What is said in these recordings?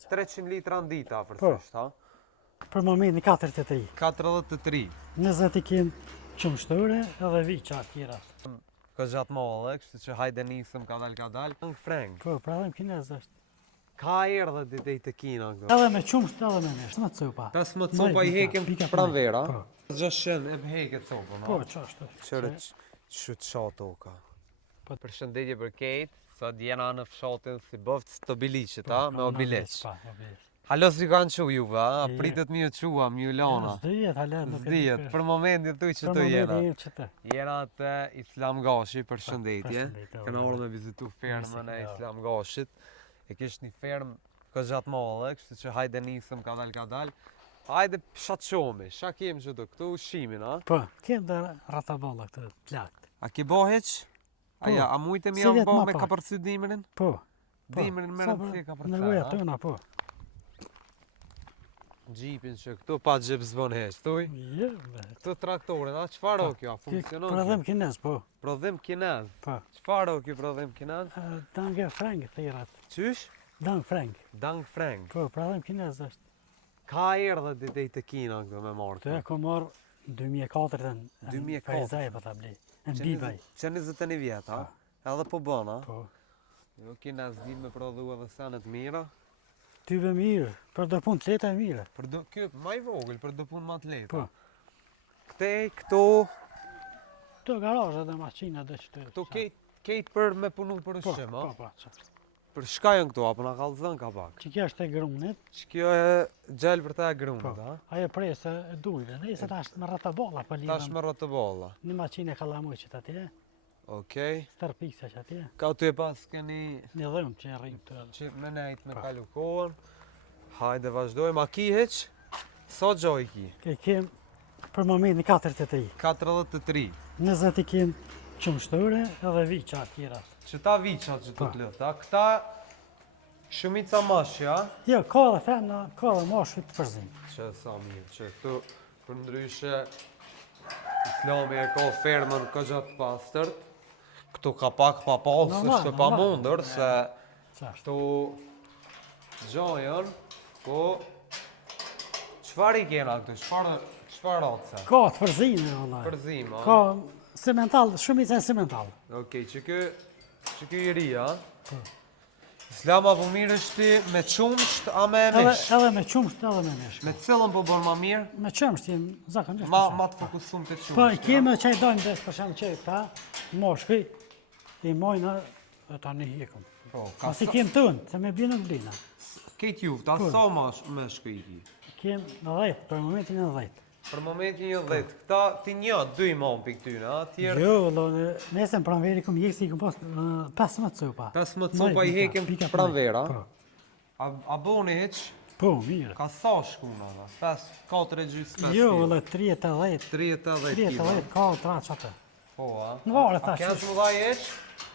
veç. 300 litra ndita për Po. thjesht, ha? Për momentin 43. 43. 20 i kem qumshtore edhe viqa tjera. Ka gjatë molle, kështu që hajde nisëm kadal. Dang freng. Po, pra edhe më kinez është. Ka erdhe ditej të kina këto. Edhe me qumsht edhe me nesh. Më copa. 15 copa i hekem Pika pranvera. Po. 600 e heket copën, Po, ha? ç'është. Qërë që të shato ka. Po. Përshëndetje për Kate, sot jena në fshatin si bëft Stobilicit, ha, me Obileq. Pa, Obileq. Halo si kanë qu juve, ha? Je. Pritet mi e qua, mi u lana. Zdijet, hala nuk e di Zdijet, kë. për momentin të që Për të jena. momentin që të. Jena të Islam Gashi, përshëndetje. Përshëndetje, Këna Obileq. orë me vizitu fermën e Mirë, Islam Gashit. E kishtë një fermë ka gjatë male, kështu që hajde nisëm kadal. Hajde shaqomi, shakim që të këtu ushimin, ha? Po, kem dhe ratabolla këtë plakt. A ke bo heq? Po. A mujtë mi Si janë vjet bo ma me pak. ka përcy dimrin? Po. Dimrin me rëndësi ka përcy, Nevoja ha? tona, po. Gjipin që këtu pa gjip zbon heq, thuj? Jo, be. Këtu traktorin, a qëfar o kjo? A funksionon Pra kjo? dhem kinez, po. Prodhim kinez. Po. Qëfar o kjo prodhim kinez? Dange freng thirat. Qysh? Dang freng. Dang freng. Po, pra dhem kinez është. Ka erdhe ditej të kina këtu me marrë Të e ku marrë 2004 në 2004. Fejzaj, po ta blej. Në Bibaj. Që 21 vjetë, ha? Edhe po bëna. Po. Jo kinez di me prodhu edhe senet mira. Ty be mirë, për do pun të leta e mire. Për do, kjo ma i vogël, për do pun ma të leta. Po. Këtu, Këto garazhe dhe maqina dhe që të... këtu kejt për me punu për Po, ushqim, po, ha? po, qartë. Për shka janë këtu, apo na kallëzën ka pak? Që kjo është e grunit, Që kjo e gjel për ta e po. grumët, ha? Ajo presë e dujve, ne se tash me ratabolla për Tash lidhëm. me rotëbolla. Një maqinë e kalamujqit atje, Okej. stërpiksa që atje, Ka ty e pas keni një dhëmë që e rrimë të... që me nejt me Po. kalu kohën. Hajde vazhdojmë, a ki heq? Sa gjoj ki? E kem për momentin 43. 43. 20 i kem qumshtore edhe viqa tjera. Që ta viqat që të Po. të lëta, këta shumica mashja, Jo, ka dhe femna, ka dhe mashkët të përzim. që sa mirë, që këtu për ndryshe Islami e ka fermën ka gjatë pastërt, këtu ka pak pa pasë, Normal, është pa normal. mundër, se Qashtë. këtu gjojën, po qëfar i kena këtu, qëfar atëse? Ka të përzime, vëllaj. Përzim, a? Ka semental, shumica e semental. Okej, që kë i ri, a? Po. Islama po mirë është ti me qumsht, a me Edhe, mish? edhe me qumsht edhe me nesh. Me cilën po bërë ma mirë? Me qëmsht jem zakonisht. Ma të fokusum të qumsht. Po, i keme që i dojnë dhe për shemë që ta, moshkuj, i mojna, e ta një hjekum. Po, ka Pas i kem tënë, se me bina në blina. Kejt juve, ta Po. sa me shkujti? Kem në 10, për momentin në 10. Për momentin një 10, këta ti një, 2 imam për këtyne, a? Tjerë, Jo, vëllo, nesën pranveri këm jekë si këm pas 15 copa. 15 copa i hekem pranvera. Po, A boni heq, po, mirë. ka sa shkuna, da? 5, 4 gjys, 5 Jo, vëllo, 30, 30 30, kilo. ka tra qatë. Po, a? Në vare A tash. kenë që më dhaj heq?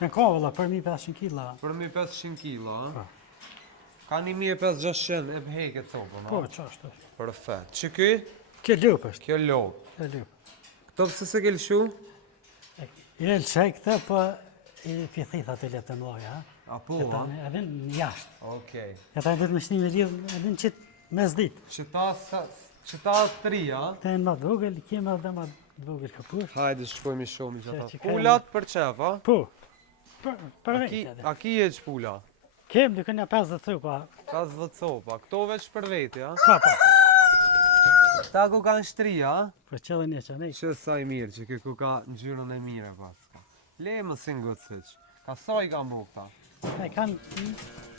Në ka, vëllo, për 1500 kila. Për 1500 kilo, a? Po. Ka 1500 e heket copën, Po, a? qashtë. Perfekt. Që ky? Kjo lup është, Kjo lop. kjo lup. Këto pëse se ke lëshu? I e lëshej këtë, po i pjethitha të letë në loja. A po, Këta a? edhe në jashtë. Okej. Këta edhe me shnimi lidhë, edhe në qitë mes ditë. Që ta 3, a? Të e në matë vogël, i keme edhe matë vogël këpush. Hajde shkojmë i shumë që ta. Që ka- Pulat për qef, a? Po, për A vetë edhe. ki e që pula? Kem dykën një 50 copa. 50 copa. Këto veç për veti, a? Pa, pa. Këta ku kanë shtri, a? Për qëllën e që nej. Që sa i mirë, që ku ka ngjyrën e mire pas. Le më si ngëtësiq. Ka sa i kanë bu këta? E kanë,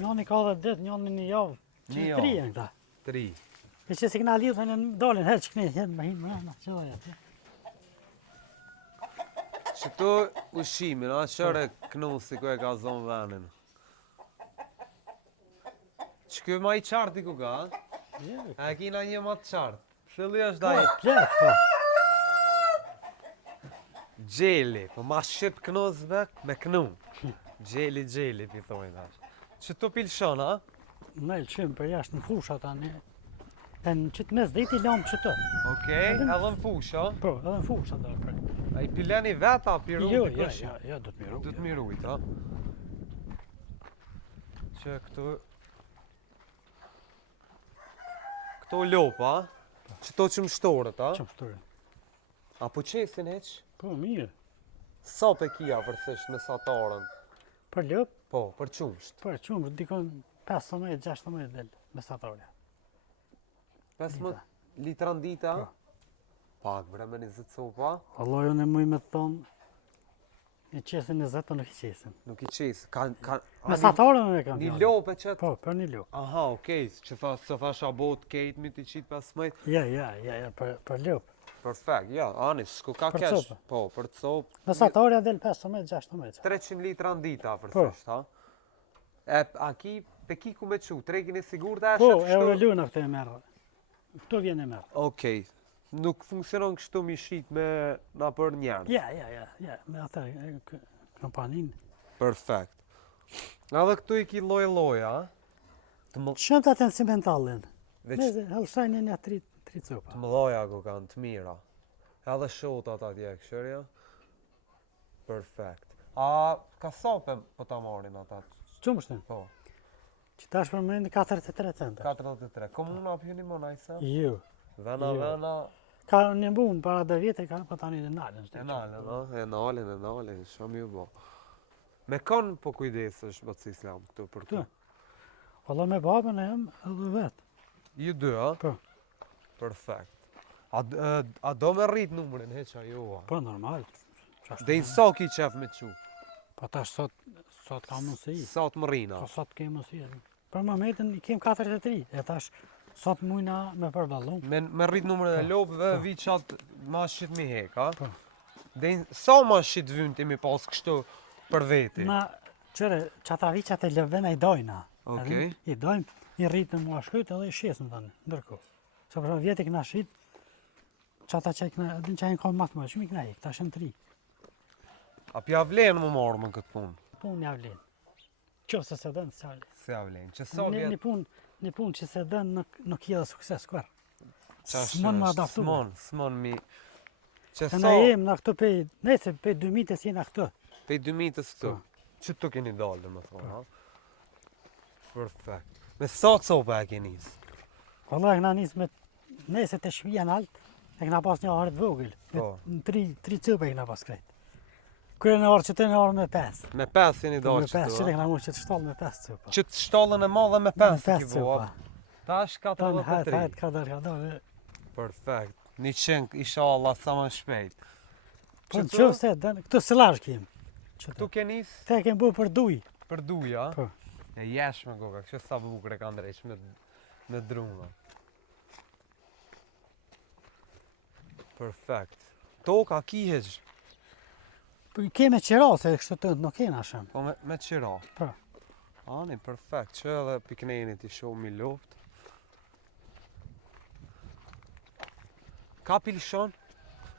njëni ka dhe ditë, njëni një javë. Që Një në javë. 3 janë këta. 3. E që si këna lidhën e dolin, herë që këne, herë më hinë më rana, që dhe jetë. Që këtu ushimin, a? Qëre knusi ku e ka zonë venin. Që kjo ma i qartë i ku ka, a? A e kina një ma të qartë. Shëlli është Po, daj pjetë, po. gjeli, po ma shqip knuzve me knu. Gjeli, pi thojnë tash. Që tu pilshon, a? Ne lëshim për jashtë në fusha tani. E në qitë mes dhe i ti lamë qëtë. Okej, edhe në fush, a? Po, edhe në fusha dhe për. A i pileni veta, piru Jo, të kësh? jo, do të miru. Du të mirujt, a? Që këtu... Këto lopa, qëto që më shtorët, a? Çfarë shtorë? Apo qesin heq? Po mirë. Sa pe kia vërthisht mesatarën? Për lop, Po, për qumsht. për çumë dikon 15-16 del mesatarja. 15 litra në dita? Po. Pak, bre, me 20 copa. Vallai unë muj me të thonë i qesin 20 po nuk i qesin. Nuk i qesë. Ka... Mesatarën e kam. Një fjalën. lopë e qëtë? Po, për një lop. Aha, okej, që se thash a bot kejt mi t'i qitë 15. Ja, për lop. Perfekt, ja, anis, s'ku ka Për kesh. copë. Po, për copë. Mesatarja del 15-16. 300 litra në dita, Po. vërthisht, ha? E, a ki, pe ki ku me qu, trekin e sigur të Po, shef e kështu? luna këtë e merë. Këto vjen e merë. Okej, nuk funksionon kështu mi shit me na për njerë. Ja, me atë kampanin. Perfekt. Edhe këtu i ki loj, a? Shëntat e në cimentalin. Veç Me hëllshajnë një 3 copa. të mëdhoja ku kanë të mira. Edhe shotat atje, këshërja. Perfekt. A ka sape po ta marrin ata? Qumështin? Po, Që tash përmend 43 centa. 43. Komuna apjeni më najse? Jo. Vena, Jo. vena, Ka një bumë para 2 vjetë, ka po tani dhe nalën. e nalën, a? E nalën, shumë ju bo. Me kanë po kujdesesh, bëtë islam, këtu për këtu? Këtu. Valla me babën e jam edhe vetë. Ju dy, a? Po. Perfekt. A do me rrit numërin, heqa jo, a? Po normal. Dhe i sa ki qef me qu? Po tash sot ka mundësi. Sa të më rrina? Po sot ke mundësi. Për momentin i kem 43. E tash sot mujna me përballon. Me rrit numërin e Po, lopëve, po. vi qatë ma shqit mi hek, a? Po. Dhe sa ma shqit vynë ti mi pas kështu për veti? Na qëre çata viçat e lëvena i dojna. Okej. I dojmë, i rritën mua shkryt edhe i shesën tani, ndërkohë. Se për vjetë i këna shqit, çata që i këna, din që i në matë më, shumë i këna i, këta shën 3. A pja vlenë më marrë më këtë punë? Punë një avlen. Qoftë se dënë, se Se a vlenë? Që sa Një vjetë? një punë që se dënë nuk je dhe sukses kërë. Qash S'mon më është? adaptu. S'mon mi... Që Se sa... na jem në këto pe, nese pe 2000 jena këto. Pej 2000 këtu. Po. Që tu keni dalë, dhe më thonë, ha? Perfekt. Me sa copa e keni nisë? Valla e këna nisë me nese të shpija në altë, e këna pas një arët vogël. Po. Në 3 cëpe e këna pas krejt. Kërë në arë që të në arë me 5. Me 5 jeni Me dalë 5, që që tu, të ha? këna mu që të shtallë me 5 cëpa. Që të shtallën e madhe me 5 ki bua. Tash Tonë hajt, 43. ka dërë. Perfekt. 100 isha Allah sa më shpejt. Po në Që qëfë se, këtu sëlash kem. Tu ke nis Te kem bu për duj. për duja. Po. E jesh me goga, kështë sa bukur e ka ndrejsh me drunga. Perfekt. Toka kiheq, Po i keme qira, se kështë të nuk kena shumë. po me qira. Po. Ani, perfekt, që edhe piknenit i shumë mi luft. Ka pilshon?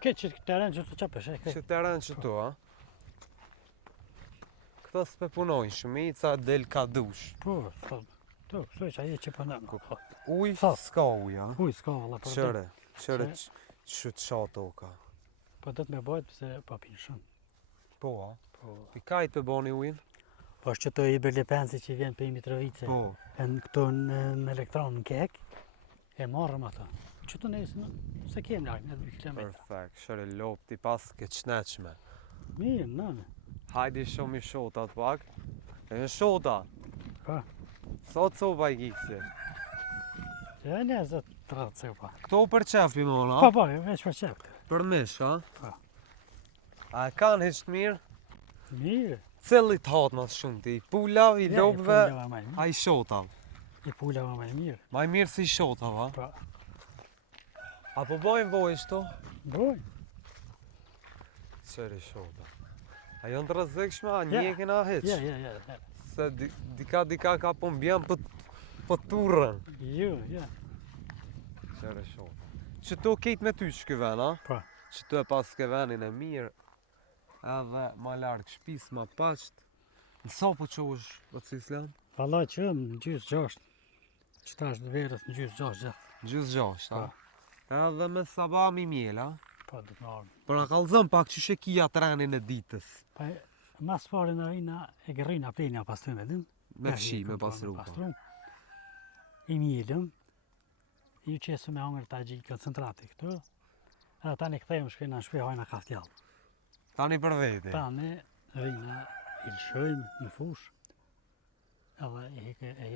Këtë që teren që të qapësh, e Që teren që tu, a? Këta s'pe punojnë shumica, del ka dush. Po, sot. Tu, kësoj që aje që përnëm. Uj, Sa? s'ka uja. Uj, s'ka valla për Qëre, Qëre. që të qa toka. Po do të me bajt pëse pa pinë shumë. Po, a? Po. Pikajt pe boni ujin? Po është që të i berlepensi që vjen për i Mitrovice. Po. E në këto në elektron në kek, e marrëm ato. Që të nesë, se kem lagë, në 2 km. Perfekt, shëre lop ti pas ke qneqme. Mirë, nëme. Hajdi shumë i shotat pak. E në shota. Po. Sa copa i kiksi? Ja, ne zëtë 30 cepa. Këto për qef i mona? Po, veç për qep. Për mish, a? Po. A e kanë heqt mirë? Mirë. Cëllit hat mas shumë ti? Pula, i Ja, lopëve, I pullava më mirë. a i shotav? I pullava më mirë. Ma i mirë si i shotav, a? Po. A po bojnë vojsh to? Boj. Qëri shotav. A janë të rëzikshme, a Ja. njekin a heq? Ja. Se dika ka po mbjen për turën. Ja. Qëre shotav. Që to kejt me ty që këven, a? Po. Që tu e pas ke venin e mirë, edhe ma largë shpis, ma pasht. Në sa po qosh, o Cislan? Valla që në gjysë 6. Që tash në verës në gjysë 6 gjithë. Gjys 6, a? Edhe me saba mi mjela. Po, dhe të marrë. Për a kalzëm pak që shekia trenin e ditës. Pa, mas pare në rina e gërrina plejnë a pastrume, din? Me fshi, me pastru. Po. I mjelëm, ju qesu me hongër ta gjikë koncentrati këtu. Edhe tani kthejmë shkojnë në shtëpi hajna kaftjallë. Tani për veti. Tani vina i lëshojmë në fush. Edhe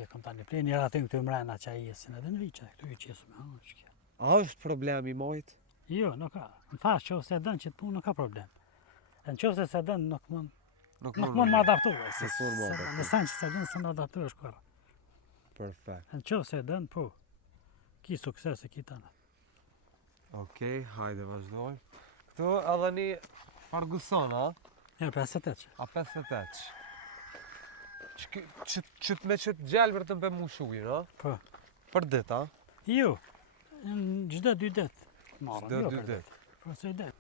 e kom tani plej njëra aty këtu mrena që a jesin edhe në viqe, këtu ju qesu me hongër shkja. A është problemi mojt? Jo, nuk ka. Në thash që se dënë që të punë nuk ka problem. E në qofë se dënë nuk mund më adaptu. Në sen që se dënë se më adaptu është kërë. Perfekt. Në qofë se dënë, po, ki sukses e ki tënë. Okej, hajde vazhdojmë. Këtu edhe një Ferguson, a? Ja, 58 që. A 58. Me qëtë gjelbër të mbe mushujin, a? Po. Për dit, a? Jo, në gjdo 2 dit. Çdo 2 dit. Po, se dit.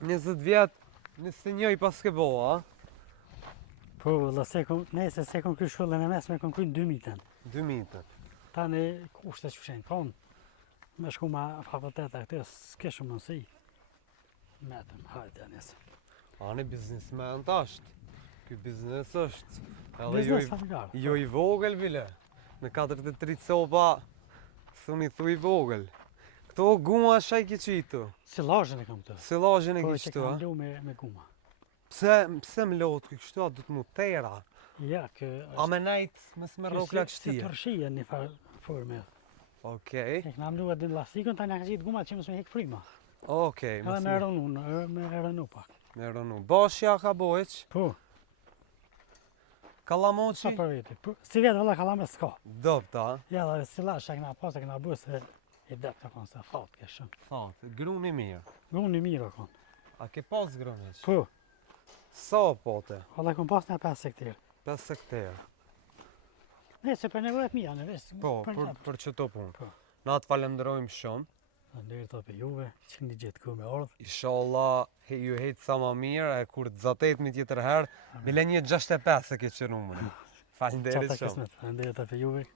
20 vjet, 21 i pas ke bo, a? Po, nëse se kom kry shkollën e mesme, kom kry në 2000-ën. 2000. Tani, kushte që shenë konë, me shku ma fakulteta këtë, s'keshë mundësi. Metëm, hajde, njësë. Ani biznismen t'ashtë. Ky biznes është. Edhe Biznes familjar. jo i vogël, bile. Me 43 copa, thuni thu i vogël. Këto guma shaj ki qitu. Silazhin e kam të. Silazhin e Po, ki që qëtu, a? kam lu me guma. Pse më lot ky kështu, a du të mu tera? Ja, kë A me najt me smërro klak Se shtia? tërshia një forme. Okej, E këna mlu edhe lastikën, tani ka qitë guma që mësë me hek frima. okej, Edhe me rënu pak. me rënu. Bashja ka bojq, Po, sa Kallamoqi, për veti. Po, si vetë vëlla kalame s'ka. dopta, Ja, dhe silash që këna pas e këna bu se i dep të konë se fatë ke shumë. thot, gruni mirë. Unë një mirë o konë. A ke pas gruniq? Po, Sa pote? vëlla kom pas në 5 hektarë. 5 hektarë. Ne, se për nevojët mija në vesë. Po, për qëto punë. Po. Na të falenderojmë shumë. Ndërë të për juve, që një gjithë ku me ordhë. Inshallah, ju hejtë sa ma mirë, e kur të zatet mi tjetër herë, bile një 65 e ke që numërin. Falenderit Qata shumë. kësmet, ndërë të për juve.